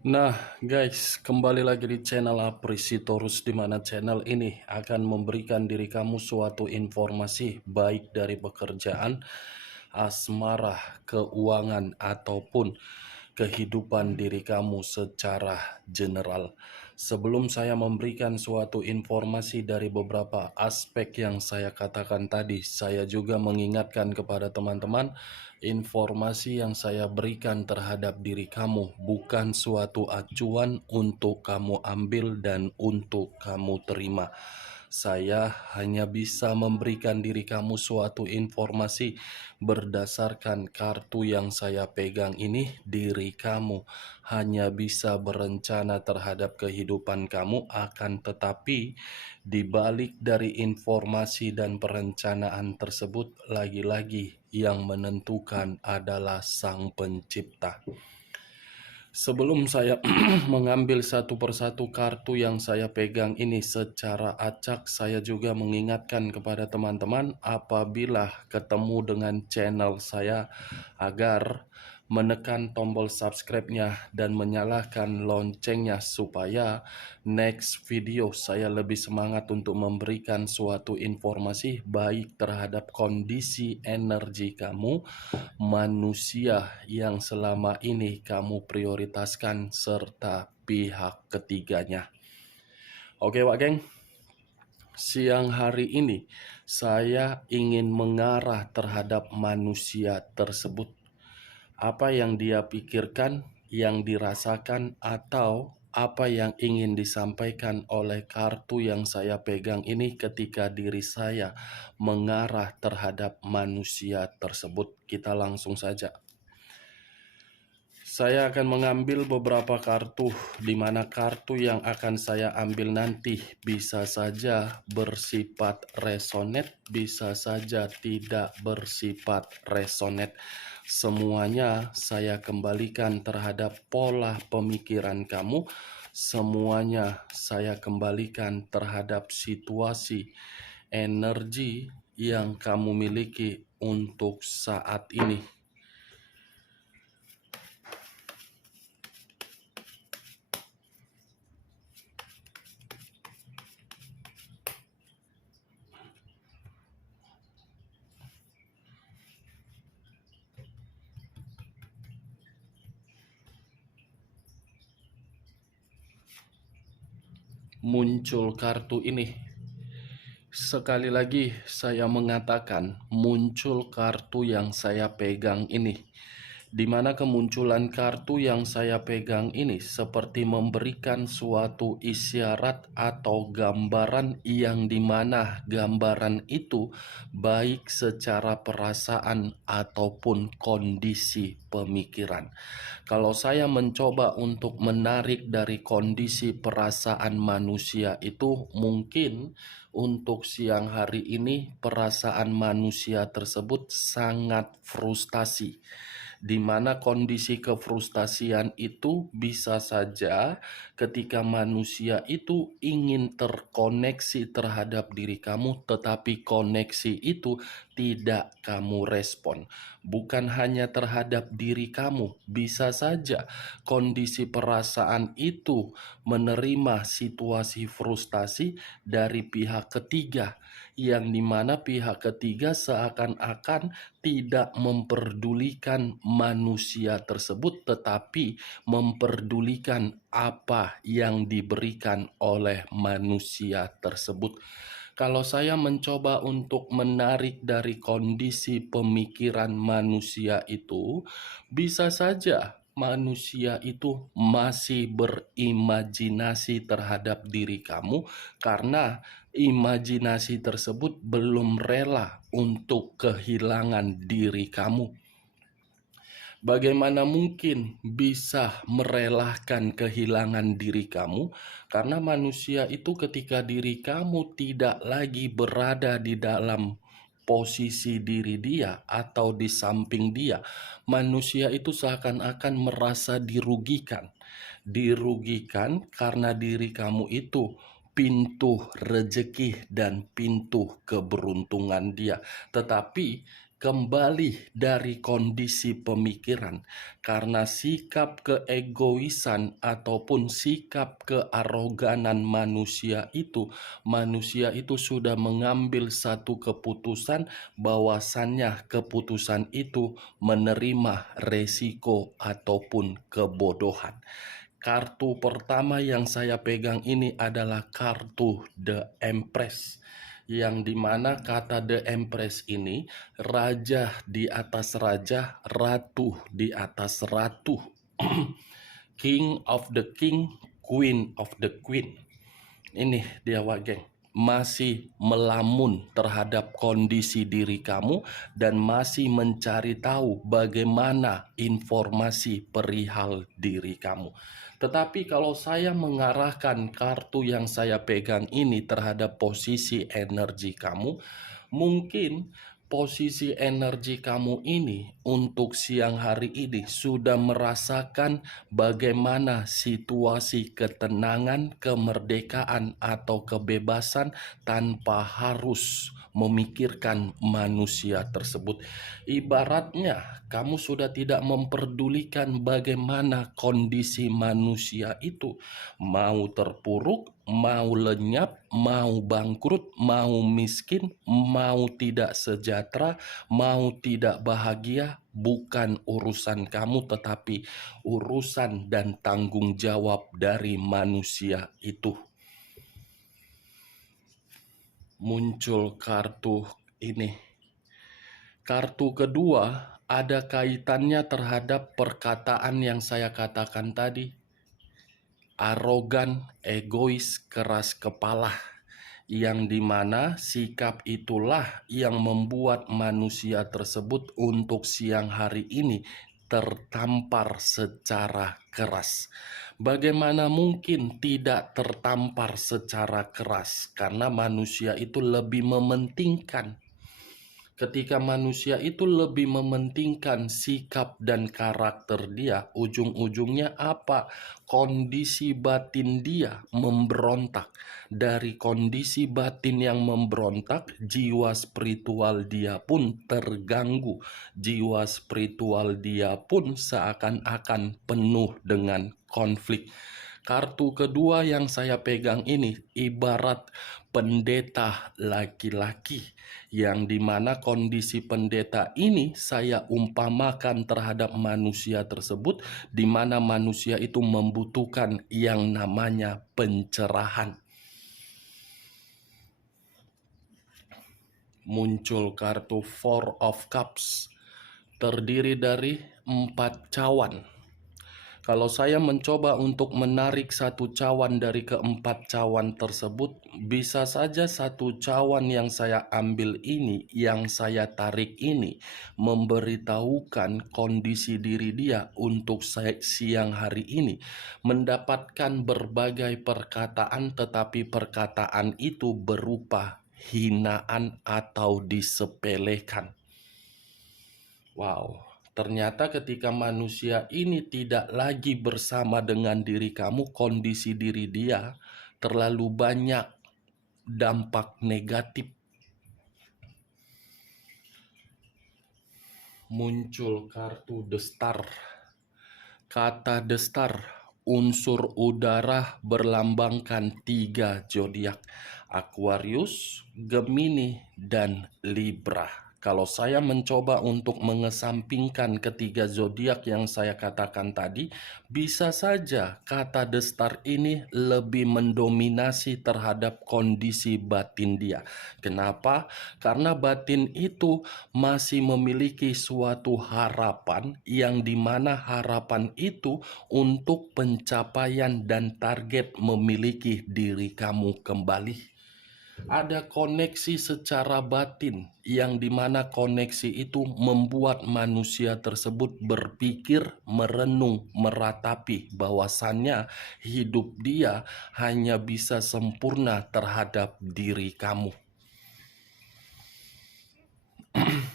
Nah, guys, kembali lagi di channel Aprisitorus, di mana channel ini akan memberikan diri kamu suatu informasi baik dari pekerjaan, asmara, keuangan, ataupun kehidupan diri kamu secara general. Sebelum saya memberikan suatu informasi dari beberapa aspek yang saya katakan tadi, saya juga mengingatkan kepada teman-teman, informasi yang saya berikan terhadap diri kamu bukan suatu acuan untuk kamu ambil dan untuk kamu terima. Saya hanya bisa memberikan diri kamu suatu informasi berdasarkan kartu yang saya pegang ini. Diri kamu hanya bisa berencana terhadap kehidupan kamu, akan tetapi di balik dari informasi dan perencanaan tersebut, lagi-lagi yang menentukan adalah Sang Pencipta. Sebelum saya mengambil satu persatu kartu yang saya pegang ini secara acak, saya juga mengingatkan kepada teman-teman apabila ketemu dengan channel saya agar menekan tombol subscribe-nya dan menyalakan loncengnya supaya next video saya lebih semangat untuk memberikan suatu informasi baik terhadap kondisi energi kamu, manusia yang selama ini kamu prioritaskan, serta pihak ketiganya. Oke Wak Geng, siang hari ini saya ingin mengarah terhadap manusia tersebut. Apa yang dia pikirkan, yang dirasakan, atau apa yang ingin disampaikan oleh kartu yang saya pegang ini ketika diri saya mengarah terhadap manusia tersebut. Kita langsung saja. Saya akan mengambil beberapa kartu, di mana kartu yang akan saya ambil nanti bisa saja bersifat resonate, bisa saja tidak bersifat resonate. Semuanya saya kembalikan terhadap pola pemikiran kamu. Semuanya saya kembalikan terhadap situasi energi yang kamu miliki untuk saat ini. Muncul kartu ini. Sekali lagi saya mengatakan, muncul kartu yang saya pegang ini, di mana kemunculan kartu yang saya pegang ini seperti memberikan suatu isyarat atau gambaran, yang dimana gambaran itu baik secara perasaan ataupun kondisi pemikiran. Kalau saya mencoba untuk menarik dari kondisi perasaan manusia itu, mungkin untuk siang hari ini perasaan manusia tersebut sangat frustasi, di mana kondisi kefrustasian itu bisa saja ketika manusia itu ingin terkoneksi terhadap diri kamu, tetapi koneksi itu tidak kamu respon. Bukan hanya terhadap diri kamu, bisa saja kondisi perasaan itu menerima situasi frustasi dari pihak ketiga, yang dimana pihak ketiga seakan-akan tidak memperdulikan manusia tersebut, tetapi memperdulikan apa yang diberikan oleh manusia tersebut. Kalau saya mencoba untuk menarik dari kondisi pemikiran manusia itu, bisa saja manusia itu masih berimajinasi terhadap diri kamu, karena imajinasi tersebut belum rela untuk kehilangan diri kamu. Bagaimana mungkin bisa merelakan kehilangan diri kamu? Karena manusia itu ketika diri kamu tidak lagi berada di dalam posisi diri dia atau di samping dia, manusia itu seakan-akan merasa dirugikan. Dirugikan karena diri kamu itu pintu rejeki dan pintu keberuntungan dia. Tetapi kembali dari kondisi pemikiran, karena sikap keegoisan ataupun sikap kearoganan manusia itu sudah mengambil satu keputusan bahwasannya keputusan itu menerima resiko ataupun kebodohan. Kartu pertama yang saya pegang ini adalah kartu The Empress, yang dimana kata The Empress ini raja di atas raja, ratu di atas ratu, king of the king, queen of the queen. Ini dia geng, masih melamun terhadap kondisi diri kamu dan masih mencari tahu bagaimana informasi perihal diri kamu. Tetapi kalau saya mengarahkan kartu yang saya pegang ini terhadap posisi energi kamu, mungkin posisi energi kamu ini untuk siang hari ini sudah merasakan bagaimana situasi ketenangan, kemerdekaan atau kebebasan tanpa harus memikirkan manusia tersebut. Ibaratnya kamu sudah tidak memperdulikan bagaimana kondisi manusia itu, mau terpuruk, mau lenyap, mau bangkrut, mau miskin, mau tidak sejahtera, mau tidak bahagia, bukan urusan kamu, tetapi urusan dan tanggung jawab dari manusia itu. Muncul kartu ini. Kartu kedua ada kaitannya terhadap perkataan yang saya katakan tadi. Arogan, egois, keras kepala, yang dimana sikap itulah yang membuat manusia tersebut untuk siang hari ini tertampar secara keras. Bagaimana mungkin tidak tertampar secara keras? Karena manusia itu lebih mementingkan. Ketika manusia itu lebih mementingkan sikap dan karakter dia, ujung-ujungnya apa? Kondisi batin dia memberontak. Dari kondisi batin yang memberontak, jiwa spiritual dia pun terganggu. Jiwa spiritual dia pun seakan-akan penuh dengan konflik. Kartu kedua yang saya pegang ini ibarat pendeta laki-laki, yang dimana kondisi pendeta ini saya umpamakan terhadap manusia tersebut, di mana manusia itu membutuhkan yang namanya pencerahan. Muncul kartu Four of Cups, terdiri dari 4 cawan. Kalau saya mencoba untuk menarik satu cawan dari keempat cawan tersebut, bisa saja satu cawan yang saya ambil ini, yang saya tarik ini, memberitahukan kondisi diri dia untuk siang hari ini, mendapatkan berbagai perkataan, tetapi perkataan itu berupa hinaan atau disepelekan. Wow. Ternyata ketika manusia ini tidak lagi bersama dengan diri kamu, kondisi diri dia terlalu banyak dampak negatif. Muncul kartu The Star. Kata The Star, unsur udara berlambangkan 3 zodiak: Aquarius, Gemini, dan Libra. Kalau saya mencoba untuk mengesampingkan ketiga zodiak yang saya katakan tadi, bisa saja kata The Star ini lebih mendominasi terhadap kondisi batin dia. Kenapa? Karena batin itu masih memiliki suatu harapan, yang dimana harapan itu untuk pencapaian dan target memiliki diri kamu kembali. Ada koneksi secara batin, yang dimana koneksi itu membuat manusia tersebut berpikir, merenung, meratapi bahwasannya hidup dia hanya bisa sempurna terhadap diri kamu.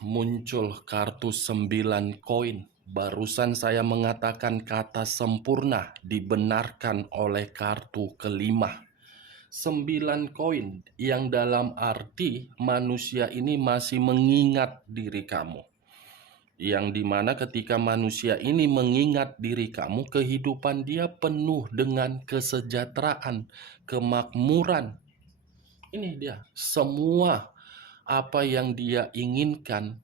Muncul kartu 9 koin. Barusan saya mengatakan kata sempurna dibenarkan oleh kartu kelima. 9 koin yang dalam arti manusia ini masih mengingat diri kamu. Yang dimana ketika manusia ini mengingat diri kamu, kehidupan dia penuh dengan kesejahteraan, kemakmuran. Ini dia, semua apa yang dia inginkan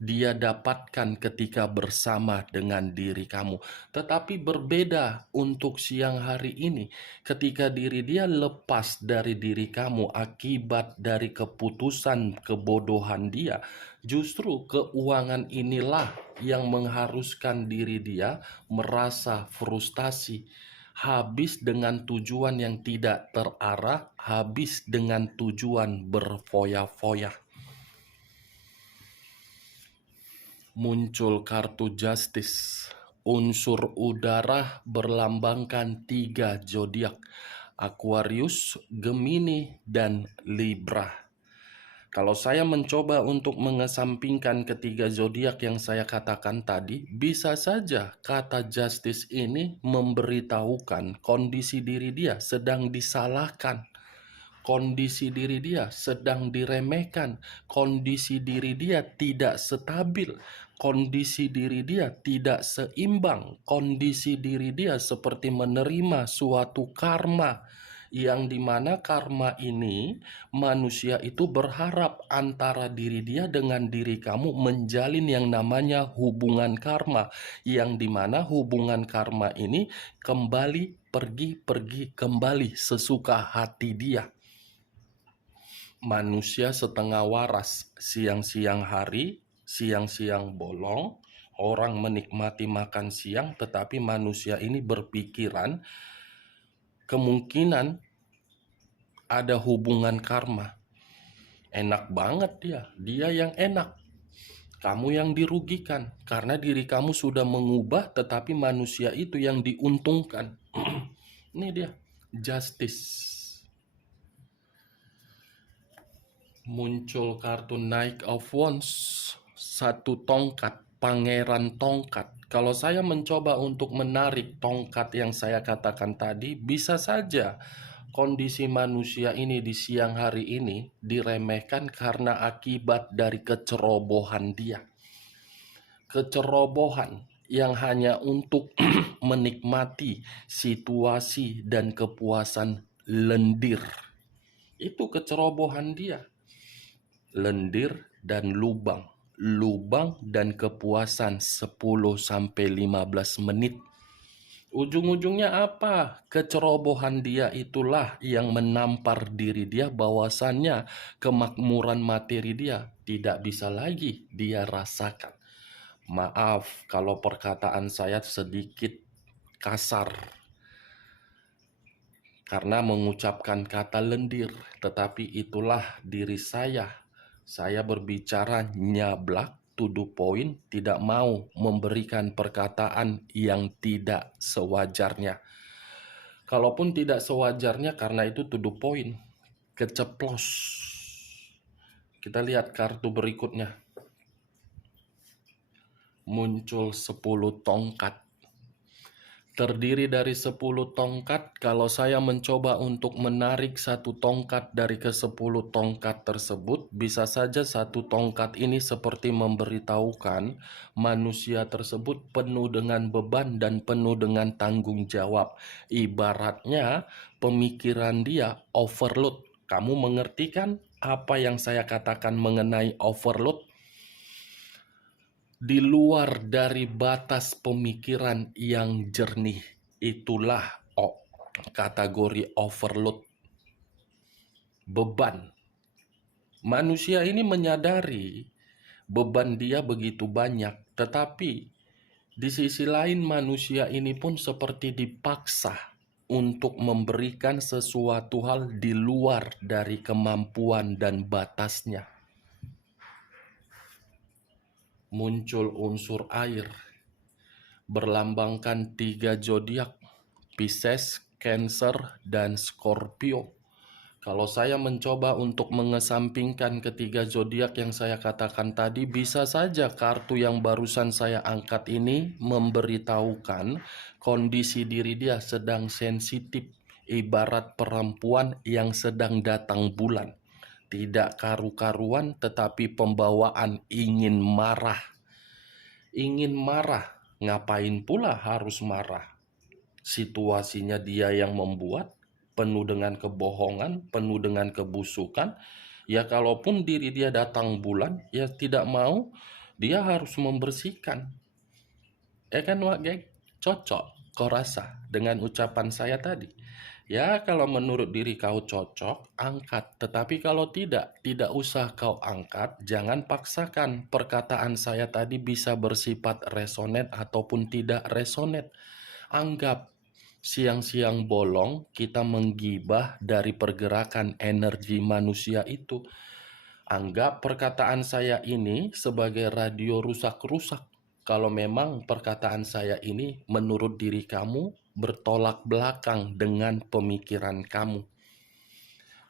dia dapatkan ketika bersama dengan diri kamu. Tetapi berbeda untuk siang hari ini, ketika diri dia lepas dari diri kamu akibat dari keputusan kebodohan dia, justru keuangan inilah yang mengharuskan diri dia merasa frustasi, habis dengan tujuan yang tidak terarah, habis dengan tujuan berfoya-foya. Muncul kartu Justice. Unsur udara berlambangkan 3 zodiak: Aquarius, Gemini, dan Libra. Kalau saya mencoba untuk mengesampingkan ketiga zodiak yang saya katakan tadi, bisa saja kata Justice ini memberitahukan kondisi diri dia sedang disalahkan. Kondisi diri dia sedang diremehkan, kondisi diri dia tidak stabil, kondisi diri dia tidak seimbang, kondisi diri dia seperti menerima suatu karma, yang dimana karma ini manusia itu berharap antara diri dia dengan diri kamu menjalin yang namanya hubungan karma, yang dimana hubungan karma ini kembali pergi kembali sesuka hati dia. Manusia setengah waras, siang-siang hari, siang-siang bolong, orang menikmati makan siang, tetapi manusia ini berpikiran kemungkinan ada hubungan karma. Enak banget dia yang enak. Kamu yang dirugikan, karena diri kamu sudah mengubah, tetapi manusia itu yang diuntungkan. Ini dia, Justice. Muncul kartu Knight of Wands, 1 tongkat, pangeran tongkat. Kalau saya mencoba untuk menarik tongkat yang saya katakan tadi, bisa saja kondisi manusia ini di siang hari ini diremehkan karena akibat dari kecerobohan dia. Kecerobohan yang hanya untuk menikmati situasi dan kepuasan lendir. Itu kecerobohan dia. Lendir dan lubang dan kepuasan 10-15 menit. Ujung-ujungnya apa? Kecerobohan dia itulah yang menampar diri dia, bahwasannya kemakmuran materi dia tidak bisa lagi dia rasakan. Maaf kalau perkataan saya sedikit kasar karena mengucapkan kata lendir, tetapi itulah diri saya. Saya berbicara nyablak, to the point, tidak mau memberikan perkataan yang tidak sewajarnya. Kalaupun tidak sewajarnya, karena itu to the point, keceplos. Kita lihat kartu berikutnya. Muncul 10 tongkat. Terdiri dari 10 tongkat. Kalau saya mencoba untuk menarik 1 tongkat dari ke-10 tongkat tersebut, bisa saja 1 tongkat ini seperti memberitahukan manusia tersebut penuh dengan beban dan penuh dengan tanggung jawab. Ibaratnya pemikiran dia overload. Kamu mengerti kan apa yang saya katakan mengenai overload? Di luar dari batas pemikiran yang jernih, itulah kategori overload, beban. Manusia ini menyadari beban dia begitu banyak, tetapi di sisi lain manusia ini pun seperti dipaksa untuk memberikan sesuatu hal di luar dari kemampuan dan batasnya. Muncul unsur air, berlambangkan 3 zodiak, Pisces, Cancer, dan Scorpio. Kalau saya mencoba untuk mengesampingkan ketiga zodiak yang saya katakan tadi, bisa saja kartu yang barusan saya angkat ini memberitahukan kondisi diri dia sedang sensitif, ibarat perempuan yang sedang datang bulan. Tidak karu-karuan, tetapi pembawaan ingin marah. Ingin marah, ngapain pula harus marah? Situasinya dia yang membuat, penuh dengan kebohongan, penuh dengan kebusukan. Ya kalaupun diri dia datang bulan, ya tidak mau, dia harus membersihkan. Ya kan Wak Geng? Cocok kau rasa dengan ucapan saya tadi? Ya kalau menurut diri kau cocok, angkat. Tetapi kalau tidak usah kau angkat. Jangan paksakan perkataan saya tadi bisa bersifat resonet ataupun tidak resonet. Anggap siang-siang bolong kita menggibah dari pergerakan energi manusia itu. Anggap perkataan saya ini sebagai radio rusak-rusak. Kalau memang perkataan saya ini menurut diri kamu bertolak belakang dengan pemikiran kamu.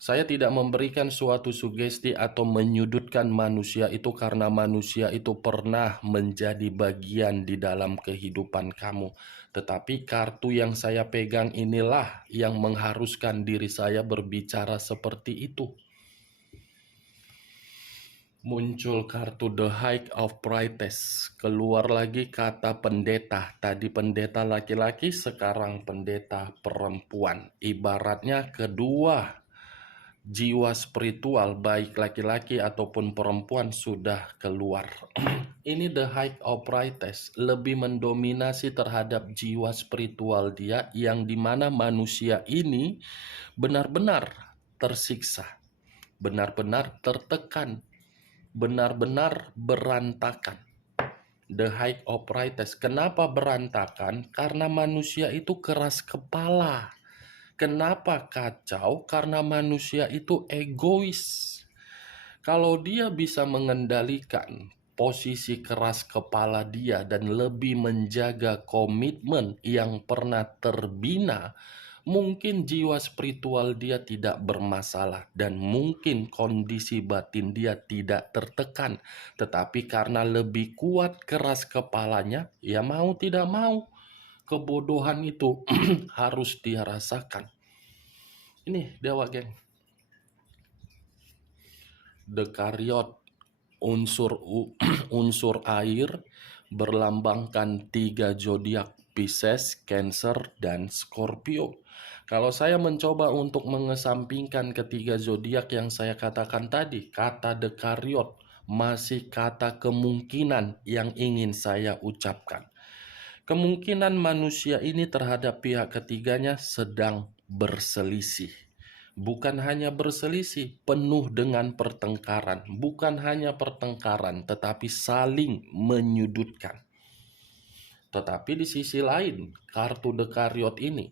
Saya tidak memberikan suatu sugesti atau menyudutkan manusia itu karena manusia itu pernah menjadi bagian di dalam kehidupan kamu. Tetapi kartu yang saya pegang inilah yang mengharuskan diri saya berbicara seperti itu. Muncul kartu The High of Priestess. Keluar lagi kata pendeta. Tadi pendeta laki-laki, sekarang pendeta perempuan. Ibaratnya kedua jiwa spiritual baik laki-laki ataupun perempuan sudah keluar. Ini The High of Priestess lebih mendominasi terhadap jiwa spiritual dia, yang dimana manusia ini benar-benar tersiksa, benar-benar tertekan, benar-benar berantakan. The High of Priestess. Kenapa berantakan? Karena manusia itu keras kepala. Kenapa kacau? Karena manusia itu egois. Kalau dia bisa mengendalikan posisi keras kepala dia dan lebih menjaga komitmen yang pernah terbina, mungkin jiwa spiritual dia tidak bermasalah dan mungkin kondisi batin dia tidak tertekan. Tetapi karena lebih kuat keras kepalanya, ya mau tidak mau, kebodohan itu harus dia rasakan. Ini Dewa Geng. Dekariot, unsur air, berlambangkan 3 zodiak, Pisces, Cancer, dan Scorpio. Kalau saya mencoba untuk mengesampingkan ketiga zodiak yang saya katakan tadi, kata dekariot masih kata kemungkinan yang ingin saya ucapkan. Kemungkinan manusia ini terhadap pihak ketiganya sedang berselisih. Bukan hanya berselisih, penuh dengan pertengkaran. Bukan hanya pertengkaran, tetapi saling menyudutkan. Tetapi di sisi lain, kartu dekariot ini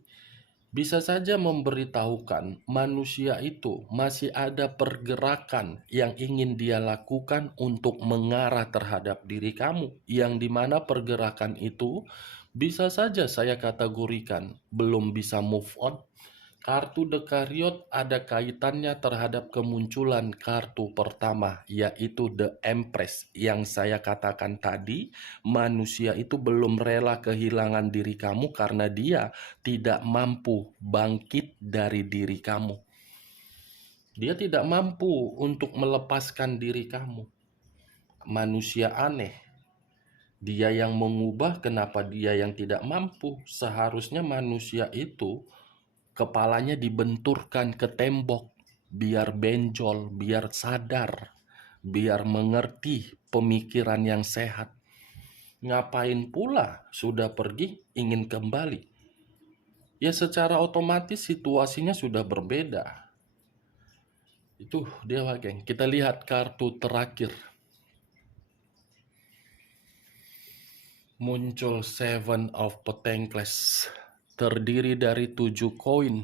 bisa saja memberitahukan manusia itu masih ada pergerakan yang ingin dia lakukan untuk mengarah terhadap diri kamu, yang dimana pergerakan itu bisa saja saya kategorikan belum bisa move on. Kartu dekariot ada kaitannya terhadap kemunculan kartu pertama, yaitu The Empress. Yang saya katakan tadi, manusia itu belum rela kehilangan diri kamu karena dia tidak mampu bangkit dari diri kamu. Dia tidak mampu untuk melepaskan diri kamu. Manusia aneh. Dia yang mengubah, kenapa dia yang tidak mampu? Seharusnya manusia itu kepalanya dibenturkan ke tembok, biar benjol, biar sadar, biar mengerti pemikiran yang sehat. Ngapain pula sudah pergi ingin kembali? Ya secara otomatis situasinya sudah berbeda. Itu Dewa Geng. Kita lihat kartu terakhir. Muncul Seven of Pentacles. Terdiri dari 7 koin.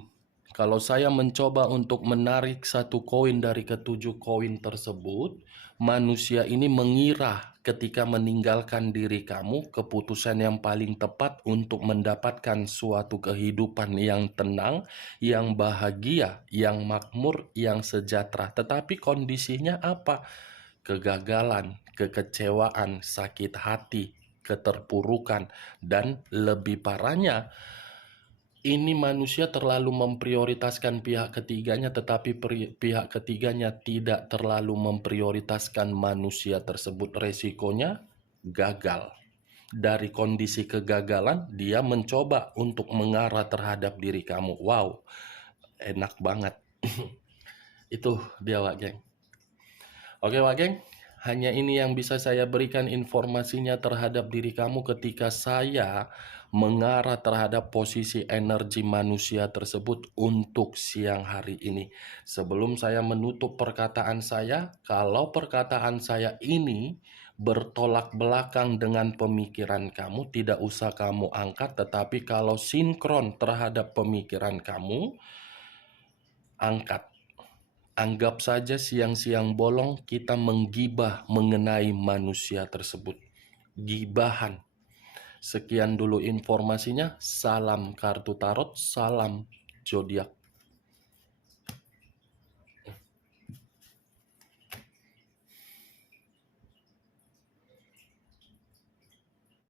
Kalau saya mencoba untuk menarik satu koin dari ketujuh koin tersebut, manusia ini mengira ketika meninggalkan diri kamu, keputusan yang paling tepat untuk mendapatkan suatu kehidupan yang tenang, yang bahagia, yang makmur, yang sejahtera. Tetapi kondisinya apa? Kegagalan, kekecewaan, sakit hati, keterpurukan, dan lebih parahnya, ini manusia terlalu memprioritaskan pihak ketiganya, tetapi pihak ketiganya tidak terlalu memprioritaskan manusia tersebut. Resikonya gagal. Dari kondisi kegagalan, dia mencoba untuk mengarah terhadap diri kamu. Wow, enak banget. Itu dia, Wak Geng. Oke, Wak Geng, hanya ini yang bisa saya berikan informasinya terhadap diri kamu ketika saya mengarah terhadap posisi energi manusia tersebut untuk siang hari ini. Sebelum saya menutup perkataan saya, kalau perkataan saya ini bertolak belakang dengan pemikiran kamu, tidak usah kamu angkat, tetapi kalau sinkron terhadap pemikiran kamu, angkat. Anggap saja siang-siang bolong kita menggibah mengenai manusia tersebut. Gibahan. Sekian dulu informasinya. Salam kartu tarot, salam zodiak.